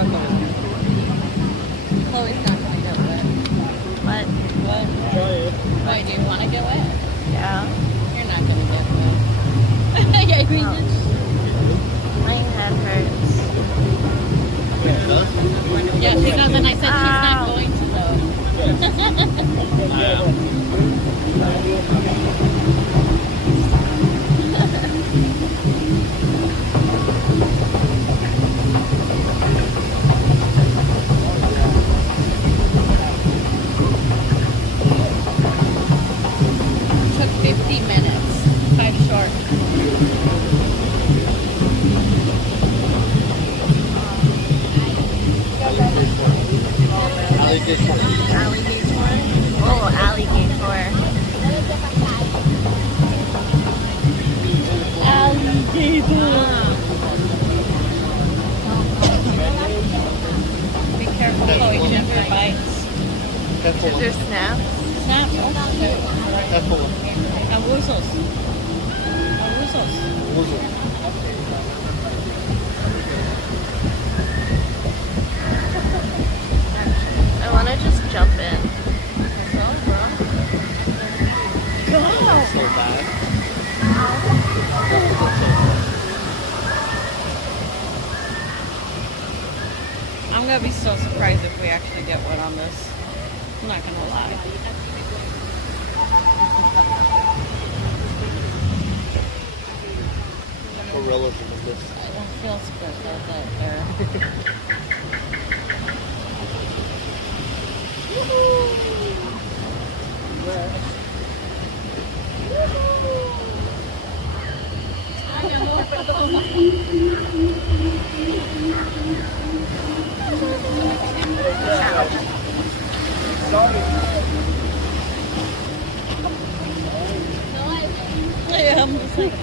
Chloe's not gonna get wet. What? What? Why, do you want to get wet? Yeah. You're not gonna get wet. Yeah, we Oh. just... My head hurts. Yeah, she does, and I said she's not Ow. going to though. Took 50 minutes. 5 short. Alligator? Oh, alligator. Be careful, Chloe. Ginger bites. Is there snaps? Snap. Careful. Abusos. Abusos. I want to just jump in. Go. So bad. I'm gonna be so surprised if we actually get one on this. I'm not gonna lie. What relative is this? It feels good though that they're... Yeah, I'm just like...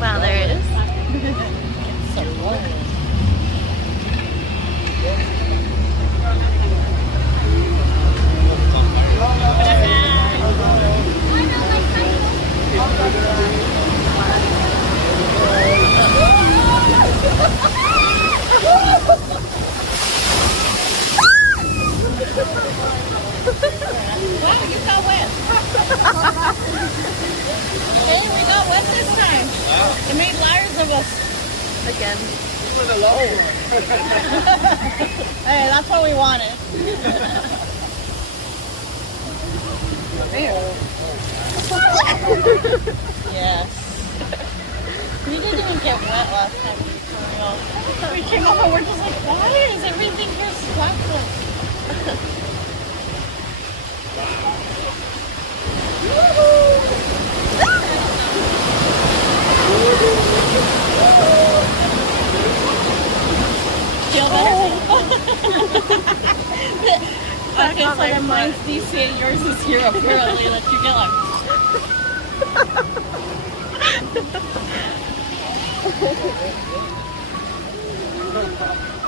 Wow, there it is. So low. Wow, you got wet. Hey, we got wet this time. It made liars of us. Again. Hey, that's what we wanted. Yes. We didn't even get wet last time. We came up and we're just like, why is everything here sparkling? Feel better? Okay, so your mine's DC and yours is here apparently that you get like...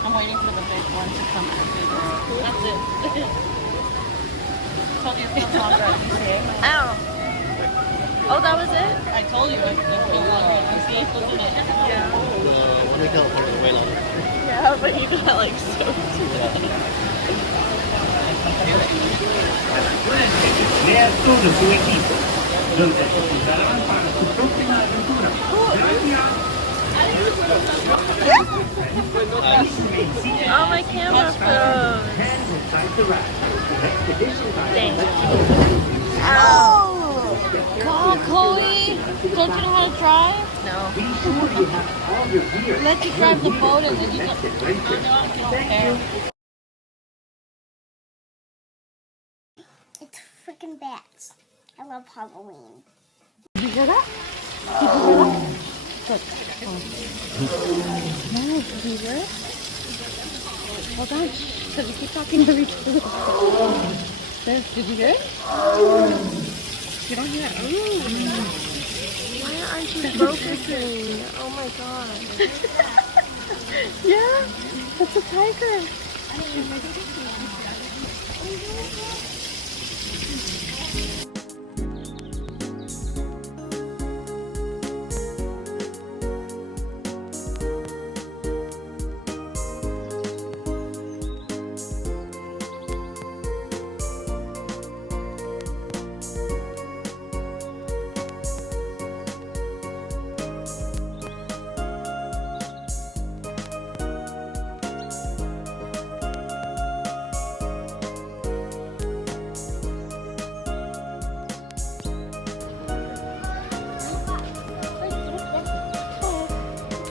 I'm waiting for the big one to come out. That's it. Told you it feels longer at DCA. Ow. Oh, that was it? I told you it feels longer at DCA, wasn't it? Yeah. What do we call it? Way louder. Yeah, but you got like so Lea todo su equipo, donde se juntarán para su próxima aventura. Oh, my camera froze. Thanks. Ow. Wow, Chloe! Don't you know how to drive? No. Let you drive the boat and then you get... There. It's freaking bats. I love Halloween. Did you hear that? Good. No, did you hear it? Hold on, because we keep talking to each other. There, did you hear it? You don't hear it? Why aren't you focusing? Oh my god. Yeah, that's a tiger.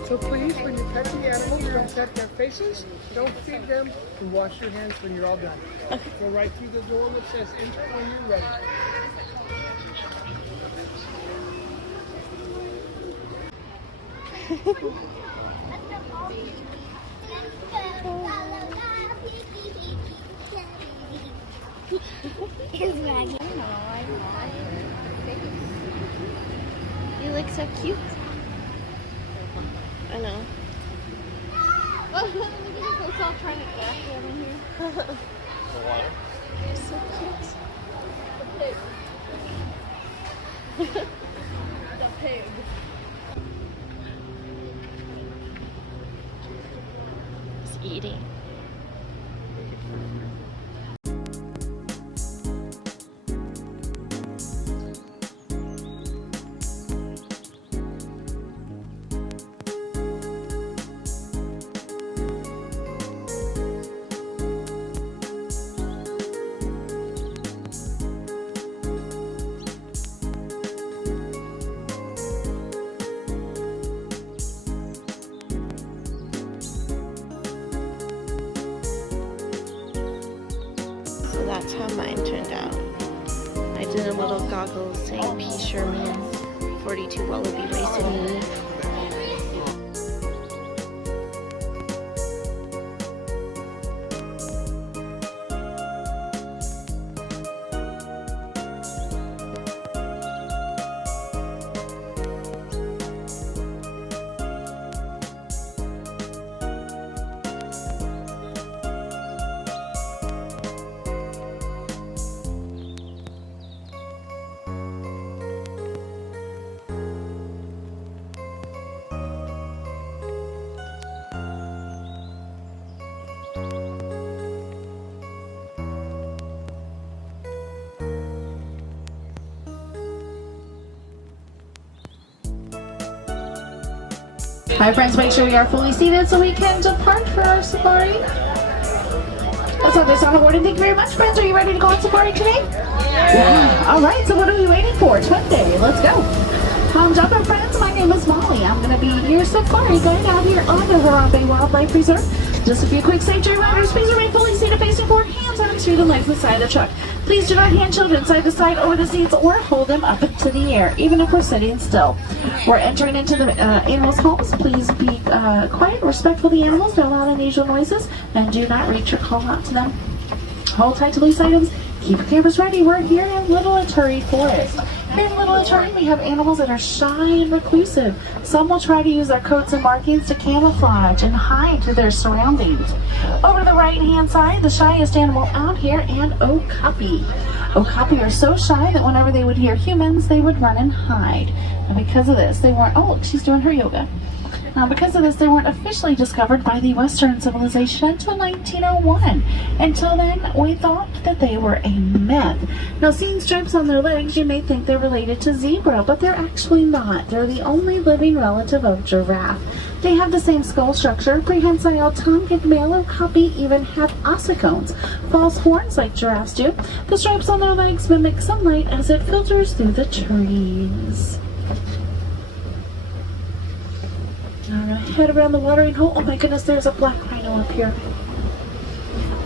So please, when you pet the animals, don't pet their faces, don't feed them, and wash your hands when you're all done. Go right through the door that says enter when you're ready. His wagging. You look so cute. I know. It's all trying to back down in here. The water. You're so cute. The pig. It's eating. So that's how mine turned out. I did a little goggle saying P. Sherman, 42 Wallaby Racing. Hi friends, make sure we are fully seated so we can depart for our safari. Let's have this on board and thank you very much friends. Are you ready to go on safari today? Yeah. Alright, so what are we waiting for? Twin Day, let's go. Jump in friends, my name is Molly. I'm going to be your safari guide out here on the Harambe Wildlife Reserve. Just a few quick safety reminders. Please remain fully seated facing forward, hands on the street and legs inside the truck. Please do not hand children side to side over the seats or hold them up into the air, even if we're sitting still. We're entering into the animals' homes. Please be quiet, respectful of the animals, no loud unusual noises, and do not reach or call out to them. Hold tight to loose items. Keep your cameras ready. We're here in Little Ituri Forest. Here in Little Ituri, we have animals that are shy and reclusive. Some will try to use their coats and markings to camouflage and hide to their surroundings. Over to the right-hand side, the shyest animal out here, and okapi. Okapi are so shy that whenever they would hear humans, they would run and hide. And because of this, they weren't, oh look, she's doing her yoga. Because of this, they weren't officially discovered by the Western civilization until 1901. Until then, we thought that they were a myth. Now, seeing stripes on their legs, you may think they're related to zebra, but they're actually not. They're the only living relative of giraffe. They have the same skull structure, prehensile tongue, and male okapi even have ossicones, false horns like giraffes do. The stripes on their legs mimic sunlight as it filters through the trees. I'm gonna head around the watering hole. Oh my goodness, there's a black rhino up here.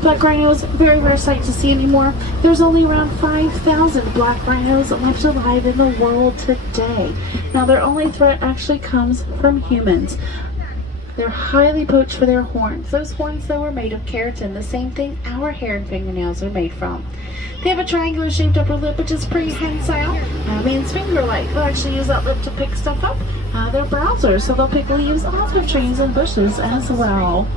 Black rhino is a very rare sight to see anymore. There's only around 5,000 black rhinos left alive in the world today. Now their only threat actually comes from humans. They're highly poached for their horns. Those horns though are made of keratin, the same thing our hair and fingernails are made from. They have a triangular shaped upper lip which is prehensile, means finger-like. They'll actually use that lip to pick stuff up. They're browsers, so they'll pick leaves off of trees and bushes as well.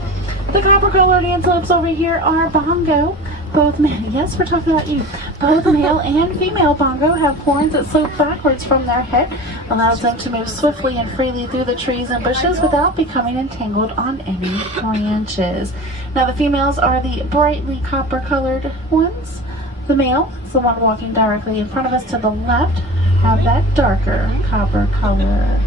The copper-colored antelopes over here are bongo. Both yes, we're talking about you. Both male and female bongo have horns that slope backwards from their head, allows them to move swiftly and freely through the trees and bushes without becoming entangled on any branches. Now the females are the brightly copper-colored ones. The male is the one walking directly in front of us to the left, have that darker copper color.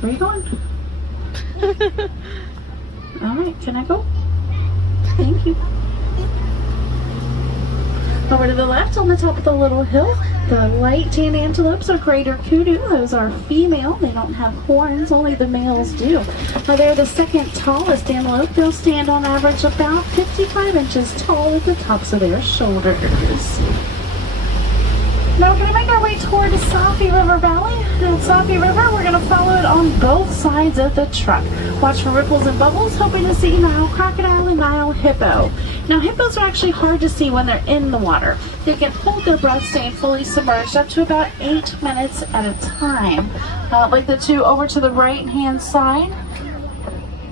Where are you going? All right, can I go? Thank you. Over to the left on the top of the little hill, the light tan antelopes or greater kudu. Those are female. They don't have horns, only the males do. Now they're the second tallest antelope. They'll stand on average about 55 inches tall at the tops of their shoulders. Now we're going to make our way toward Safi River Valley. At Safi River, we're going to follow it on both sides of the truck. Watch for ripples and bubbles, hoping to see Nile crocodile and Nile hippo. Now hippos are actually hard to see when they're in the water. They can hold their breath staying fully submerged up to about 8 minutes at a time. Like the two over to the right hand side.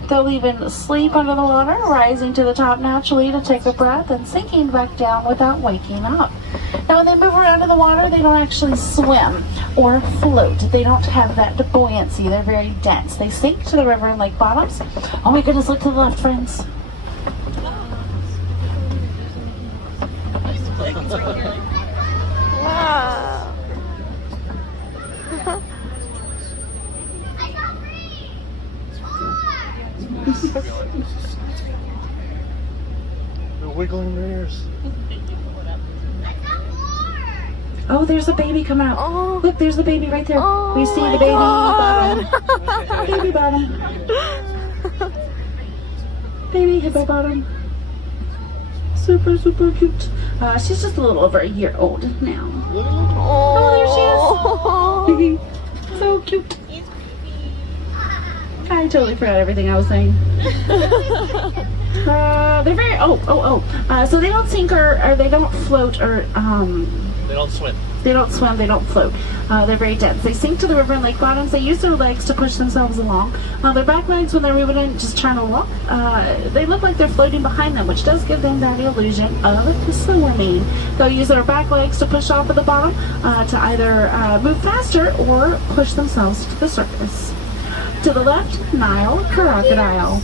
They'll even sleep under the water, rising to the top naturally to take a breath and sinking back down without waking up. Now when they move around in the water, they don't actually swim or float. They don't have that buoyancy. They're very dense. They sink to the river and lake bottoms. Oh my goodness, look to the left, friends. Wow. They're wiggling their ears. Oh, there's a baby coming out. Oh. Look, there's the baby right there. Oh We see my the baby God. bottom. Baby bottom. Baby hippo bottom. Super, super cute. She's just a little over a year old now. Oh, there she is. So cute. I totally forgot everything I was saying. They're very, so they don't sink or they don't float or, They don't swim. they don't swim, they don't float. They're very dense. They sink to the river and lake bottoms. They use their legs to push themselves along. Their back legs, when they're moving in, just trying to walk, they look like they're floating behind them, which does give them that illusion of swimming. They'll use their back legs to push off at the bottom to either move faster or push themselves to the surface. To the left, Nile crocodile.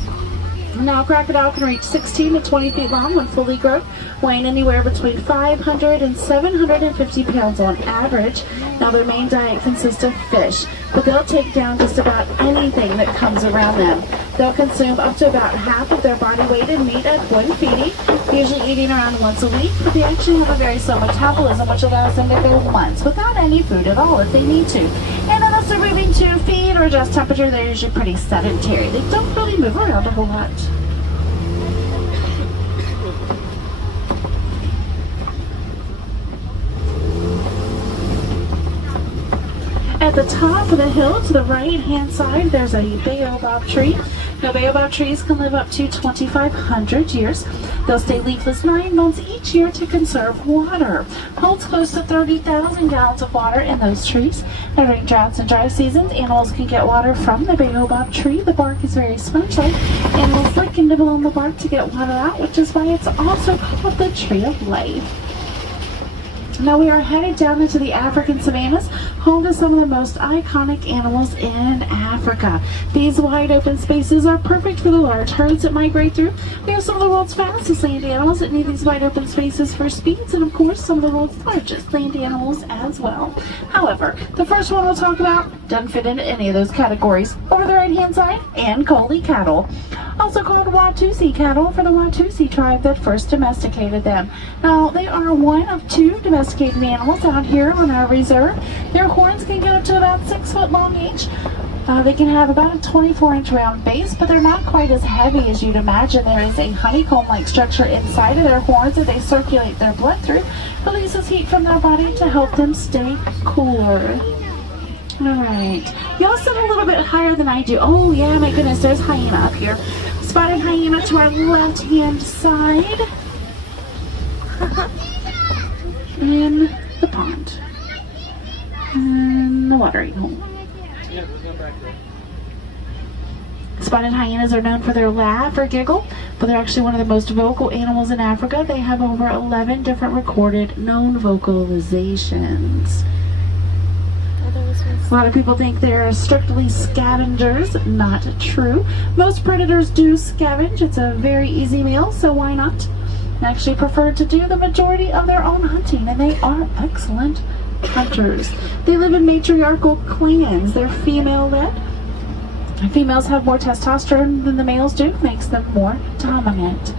Nile crocodile can reach 16 to 20 feet long when fully grown, weighing anywhere between 500 and 750 pounds on average. Now their main diet consists of fish, but they'll take down just about anything that comes around them. They'll consume up to about half of their body weight in meat at one feeding, usually eating around once a week, but they actually have a very slow metabolism, which allows them to go months without any food at all if they need to. And unless they're moving to feed or adjust temperature, they're usually pretty sedentary. They don't really move around a whole lot. At the top of the hill to the right-hand side, there's a baobab tree. Now, baobab trees can live up to 2,500 years. They'll stay leafless 9 months each year to conserve water. Holds close to 30,000 gallons of water in those trees. Now, during droughts and dry seasons, animals can get water from the baobab tree. The bark is very sponge-like. Animals lick and nibble on the bark to get water out, which is why it's also called the tree of life. Now we are headed down into the African savannas, home to some of the most iconic animals in Africa. These wide open spaces are perfect for the large herds that migrate through. We have some of the world's fastest land animals that need these wide open spaces for speeds, and of course some of the world's largest land animals as well. However, the first one we'll talk about doesn't fit into any of those categories. Over the right hand side, Ankole cattle. Also called Watusi cattle for the Watusi tribe that first domesticated them. Now, they are one of 2 domesticated animals out here on our reserve. Their horns can get up to about 6 foot long each. They can have about a 24-inch round base, but they're not quite as heavy as you'd imagine. There is a honeycomb-like structure inside of their horns that they circulate their blood through, releases heat from their body to help them stay cooler. Alright, y'all sit a little bit higher than I do. Oh yeah, my goodness, there's hyena up here. Spotted hyena to our left-hand side. In the pond. And the watering hole. Yeah, there's no back there. Spotted hyenas are known for their laugh or giggle, but they're actually one of the most vocal animals in Africa. They have over 11 different recorded known vocalizations. A lot of people think they're strictly scavengers. Not true. Most predators do scavenge. It's a very easy meal, so why not? They actually prefer to do the majority of their own hunting, and they are excellent hunters. They live in matriarchal clans. They're female-led. Females have more testosterone than the males do, makes them more dominant.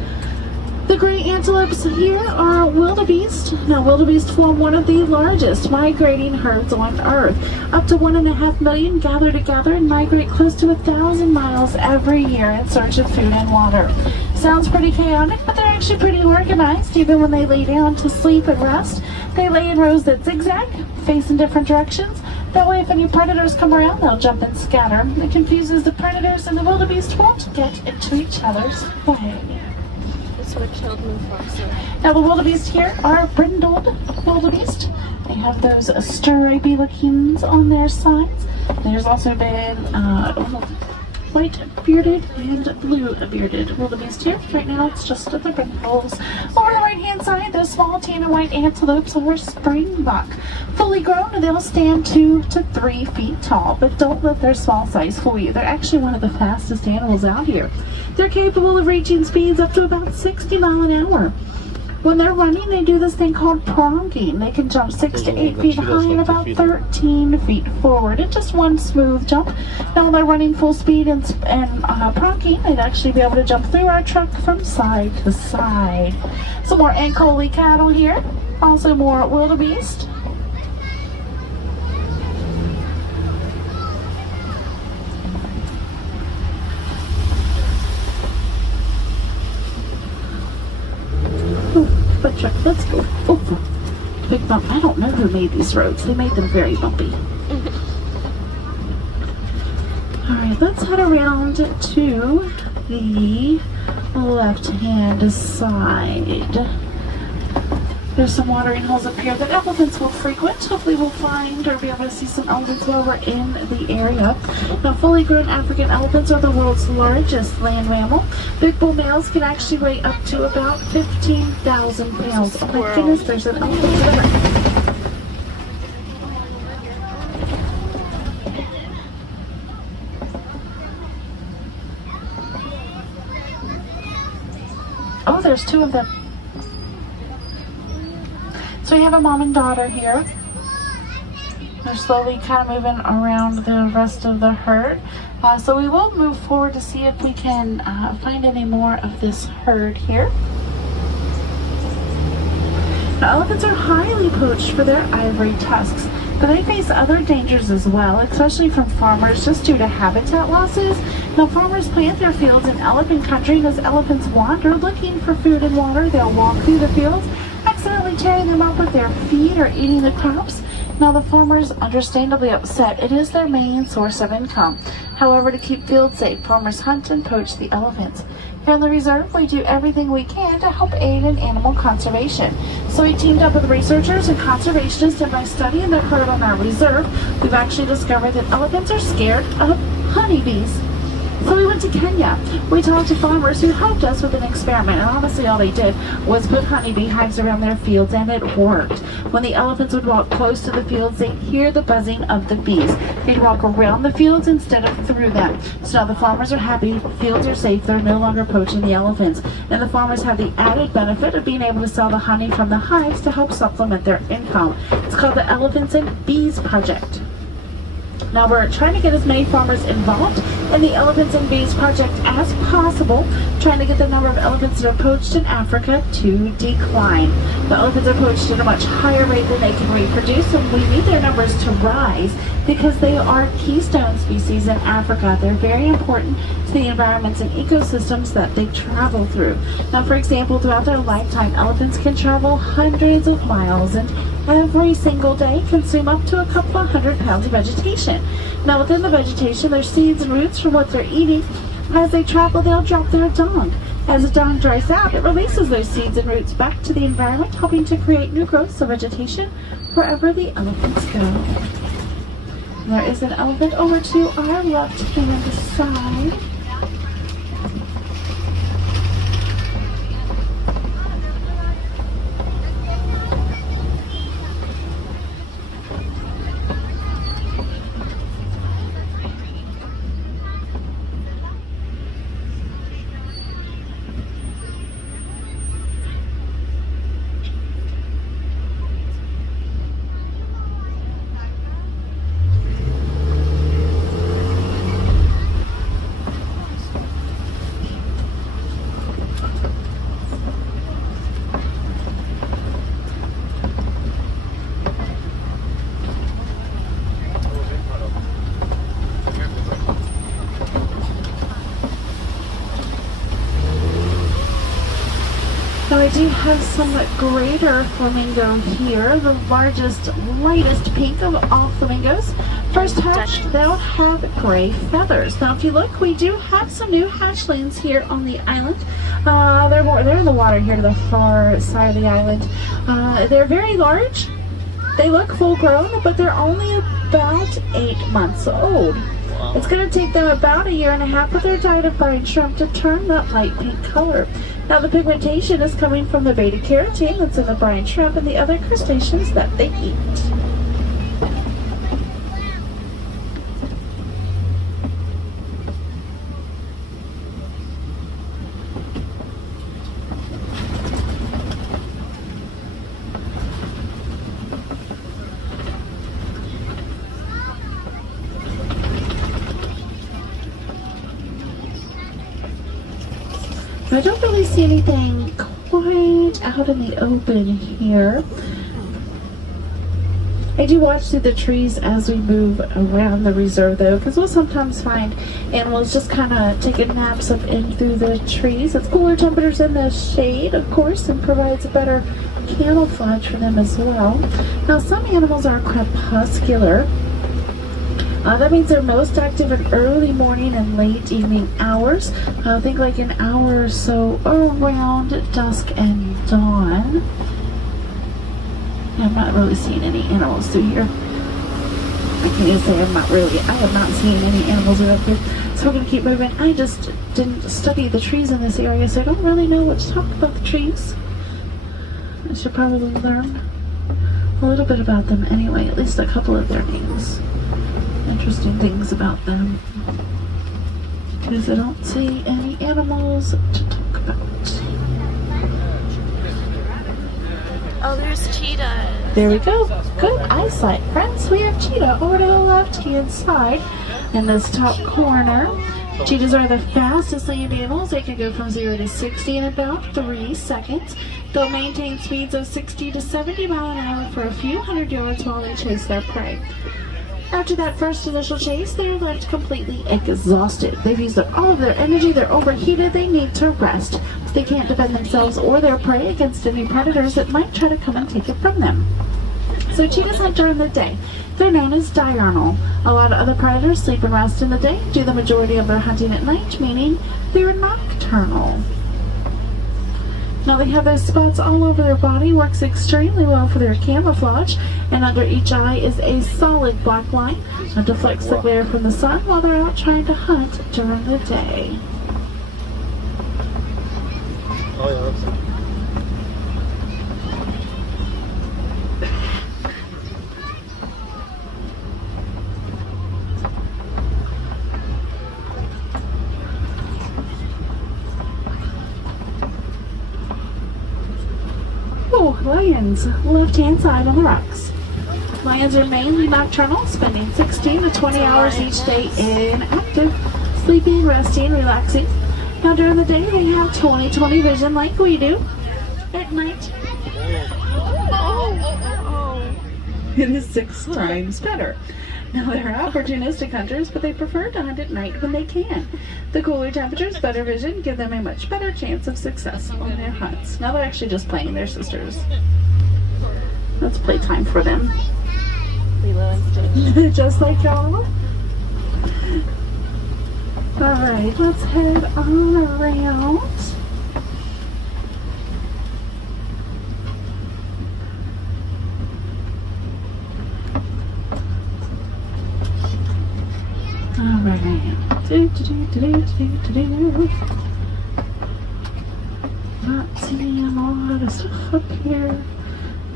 The gray antelopes here are wildebeest. Now, wildebeest form one of the largest migrating herds on Earth. Up to 1.5 million gather together and migrate close to 1,000 miles every year in search of food and water. Sounds pretty chaotic, but they're actually pretty organized. Even when they lay down to sleep and rest, they lay in rows that zigzag, face in different directions. That way, if any predators come around, they'll jump and scatter. It confuses the predators, and the wildebeest won't get into each other's way. That's what killed Mufasa. Now, the wildebeest here are brindled wildebeest. They have those stripy lookings on their sides. There's also been white bearded and blue bearded wildebeest here. Right now, it's just the brindles. Over the right-hand side, those small tan and white antelopes are springbuck. Fully grown, they'll stand 2 to 3 feet tall, but don't let their small size fool you. They're actually one of the fastest animals out here. They're capable of reaching speeds up to about 60 miles an hour. When they're running, they do this thing called pronking. They can jump 6 to 8 feet high and about 13 feet forward in just one smooth jump. Now, when they're running full speed and pronking, they'd actually be able to jump through our truck from side to side. Some more Ankole cattle here. Also more wildebeest. Truck. Let's go over. Big bump. I don't know who made these roads. They made them very bumpy. Alright, let's head around to the left-hand side. There's some watering holes up here that elephants will frequent. Hopefully we'll find or be able to see some elephants while we're in the area. Now, fully grown African elephants are the world's largest land mammal. Big bull males can actually weigh up to about 15,000 pounds. Oh my goodness, there's an elephant there. Oh, there's 2 of them. So we have a mom and daughter here. They're slowly kind of moving around the rest of the herd. So we will move forward to see if we can find any more of this herd here. Now, elephants are highly poached for their ivory tusks, but they face other dangers as well, especially from farmers just due to habitat losses. Now, farmers plant their fields in elephant country, and as elephants wander looking for food and water, they'll walk through the fields, accidentally tearing them up with their feet or eating the crops. Now, the farmers understandably upset. It is their main source of income. However, to keep fields safe, farmers hunt and poach the elephants. Here in the reserve, we do everything we can to help aid in animal conservation. So we teamed up with researchers and conservationists, and by studying the herd on our reserve, we've actually discovered that elephants are scared of honeybees. So we went to Kenya. We talked to farmers who helped us with an experiment, and honestly all they did was put honeybee hives around their fields, and it worked. When the elephants would walk close to the fields, they'd hear the buzzing of the bees. They'd walk around the fields instead of through them. So now the farmers are happy, fields are safe, they're no longer poaching the elephants. And the farmers have the added benefit of being able to sell the honey from the hives to help supplement their income. It's called the Elephants and Bees Project. Now we're trying to get as many farmers involved in the Elephants and Bees Project as possible, trying to get the number of elephants that are poached in Africa to decline. The elephants are poached at a much higher rate than they can reproduce, and we need their numbers to rise because they are keystone species in Africa. They're very important to the environments and ecosystems that they travel through. Now, for example, throughout their lifetime, elephants can travel hundreds of miles and every single day consume up to a couple of 100 pounds of vegetation. Now, within the vegetation, there's seeds and roots from what they're eating. As they travel, they'll drop their dung. As the dung dries out, it releases those seeds and roots back to the environment, helping to create new growths of vegetation wherever the elephants go. There is an elephant over to our left-hand side. Now I do have some greater flamingo here, the largest, lightest pink of all flamingos. First hatch, they'll have gray feathers. Now if you look, we do have some new hatchlings here on the island. They're in the water here to the far side of the island. They're very large. They look full grown, but they're only about 8 months old. It's going to take them about 1.5 years with their diet of brine shrimp to turn that light pink color. Now the pigmentation is coming from the beta carotene that's in the brine shrimp and the other crustaceans that they eat. I don't really see anything quite out in the open here. I do watch through the trees as we move around the reserve though, because we'll sometimes find animals just kind of taking naps up in through the trees. It's cooler temperatures in the shade, of course, and provides a better camouflage for them as well. Now some animals are crepuscular. That means they're most active in early morning and late evening hours. Think like an hour or so around dusk and dawn. I'm not really seeing any animals through here. I can't even say I have not seen any animals around here. So we're going to keep moving. I just didn't study the trees in this area, so I don't really know what to talk about the trees. I should probably learn a little bit about them anyway, at least a couple of their names. Interesting things about them, because I don't see any animals to talk about. Oh, there's cheetahs. There we go. Good eyesight, friends. We have cheetah over to the left-hand side in this top corner. Cheetahs are the fastest land animals. They can go from 0 to 60 in about 3 seconds. They'll maintain speeds of 60 to 70 miles an hour for a few hundred yards while they chase their prey. After that first initial chase, they're left completely exhausted. They've used up all of their energy, they're overheated, they need to rest. They can't defend themselves or their prey against any predators that might try to come and take it from them. So cheetahs hunt during the day. They're known as diurnal. A lot of other predators sleep and rest in the day, do the majority of their hunting at night, meaning they're nocturnal. Now they have those spots all over their body, works extremely well for their camouflage, and under each eye is a solid black line that deflects the glare from the sun while they're out trying to hunt during the day. Oh yeah, that's Lions, left-hand side on the rocks. Lions are mainly nocturnal, spending 16 to 20 hours each day inactive, sleeping, resting, relaxing. Now during the day they have 20/20 vision like we do. At night, it is 6 times better. Now they're opportunistic hunters, but they prefer to hunt at night when they can. The cooler temperatures, better vision, give them a much better chance of success on their hunts. Now they're actually just playing their sisters. That's playtime for them. Lilo and Stitch. Just like y'all. Alright, let's head on around. Alright. Not seeing a lot of stuff up here.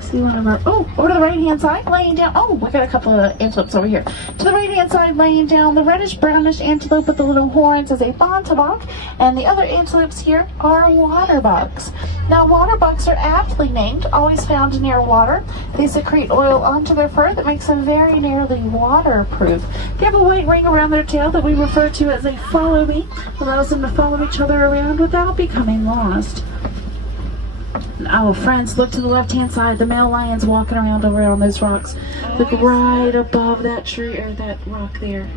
See one of our, over to the right hand side, laying down, we got a couple of antelopes over here. To the right hand side, laying down, the reddish brownish antelope with the little horns is a bontebok, and the other antelopes here are water bucks. Now water bucks are aptly named, always found near water. They secrete oil onto their fur that makes them very nearly waterproof. They have a white ring around their tail that we refer to as a follow me, allows them to follow each other around without becoming lost. Oh, friends, look to the left-hand side. The male lion's walking around over on those rocks. Look right above that tree, or that rock there.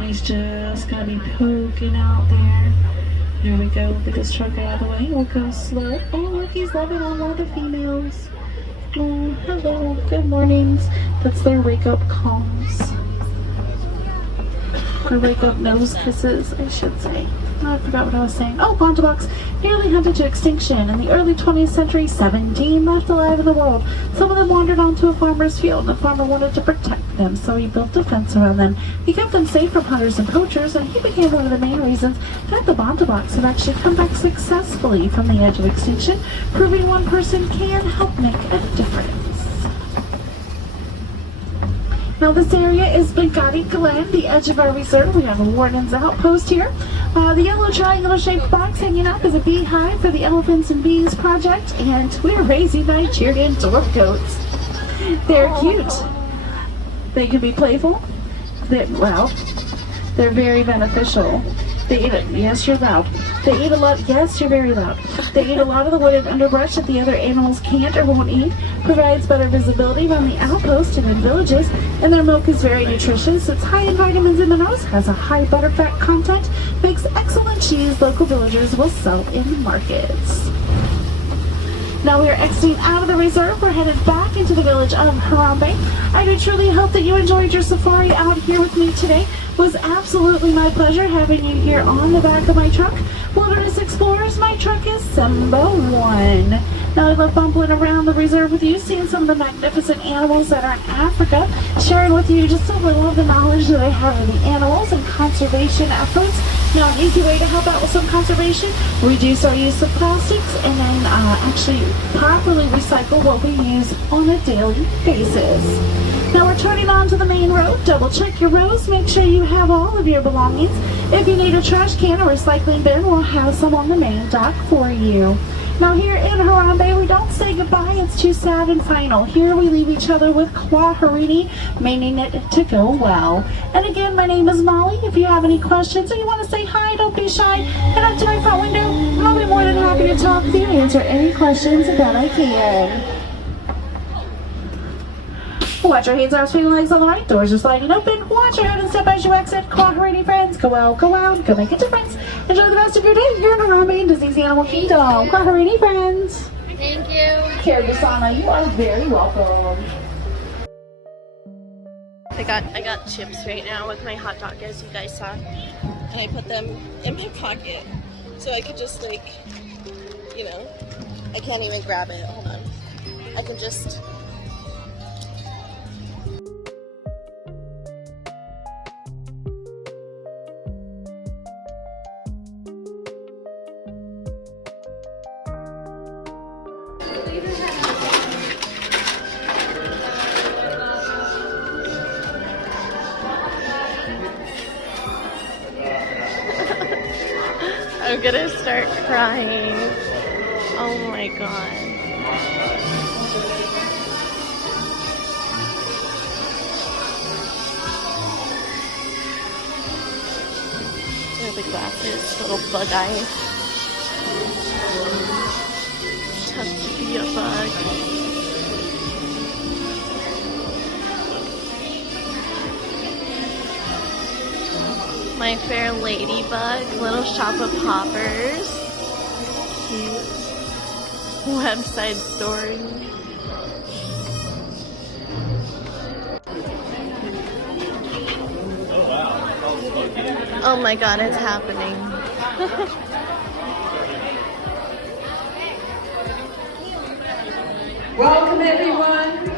He's just gonna be poking out there. There we go. Get this truck out of the way. We'll go slow. Oh, look, he's loving on all the females. Oh, hello. Good mornings. That's their wake-up calls. Or wake-up nose kisses, I should say. I forgot what I was saying. Bonteboks, nearly hunted to extinction. In the early 20th century, 17 left alive in the world. Some of them wandered onto a farmer's field, and the farmer wanted to protect them, so he built a fence around them. He kept them safe from hunters and poachers, and he became one of the main reasons that the Bonteboks have actually come back successfully from the edge of extinction, proving one person can help make a difference. Now this area is Bengati Glen, the edge of our reserve. We have a warden's outpost here. The yellow triangular-shaped box hanging up is a beehive for the Elephants and Bees project, and we're raising Nigerian dwarf goats. They're cute. They can be playful. They're very beneficial. They eat it. Yes, you're loud. They eat a lot. Yes, you're very loud. They eat a lot of the wood and underbrush that the other animals can't or won't eat. Provides better visibility around the outpost and in villages. And their milk is very nutritious. It's high in vitamins and minerals. Has a high butterfat content. Makes excellent cheese. Local villagers will sell in markets. Now we are exiting out of the reserve. We're headed back into the village of Harambe. I do truly hope that you enjoyed your safari out here with me today. It was absolutely my pleasure having you here on the back of my truck. Wilderness Explorers, my truck is Simba 1. Now I love bumbling around the reserve with you, seeing some of the magnificent animals that are in Africa, sharing with you just a little of the knowledge that I have of the animals and conservation efforts. Now an easy way to help out with some conservation, reduce our use of plastics, and then actually properly recycle what we use on a daily basis. Now we're turning onto the main road. Double check your rows. Make sure you have all of your belongings. If you need a trash can or recycling bin, we'll have some on the main dock for you. Now here in Harambe, we don't say goodbye. It's too sad and final. Here we leave each other with Kwaherini, meaning it to go well. And again, my name is Molly. If you have any questions or you want to say hi, don't be shy. Head up to my front window. I'll be more than happy to talk to you and answer any questions that I can. Watch your hands, arms, feet, and legs on the right. Doors are sliding open. Watch your head and step as you exit. Kwaherini friends, go out, go make a difference. Enjoy the rest of your day here in Harambe in Disney's Animal Kingdom. Kwaherini friends. Thank you. Kyrgyzstan, you are very welcome. I got chips right now with my hot dog, as you guys saw, and I put them in my pocket so I could just I can't even grab it. Hold on. I can just. I'm gonna start crying. Oh my god. There are the glasses, little bug eyes. Tough to be a bug. My Fair Ladybug, Little Shop of Hoppers. Cute. Website story. Oh my god, it's happening. Welcome everyone.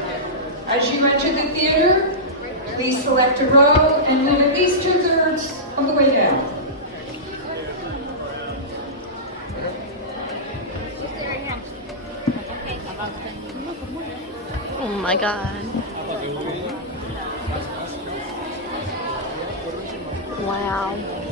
As you enter the theater, Please select a row and move at least 2/3 of the way down. Oh my god. Wow.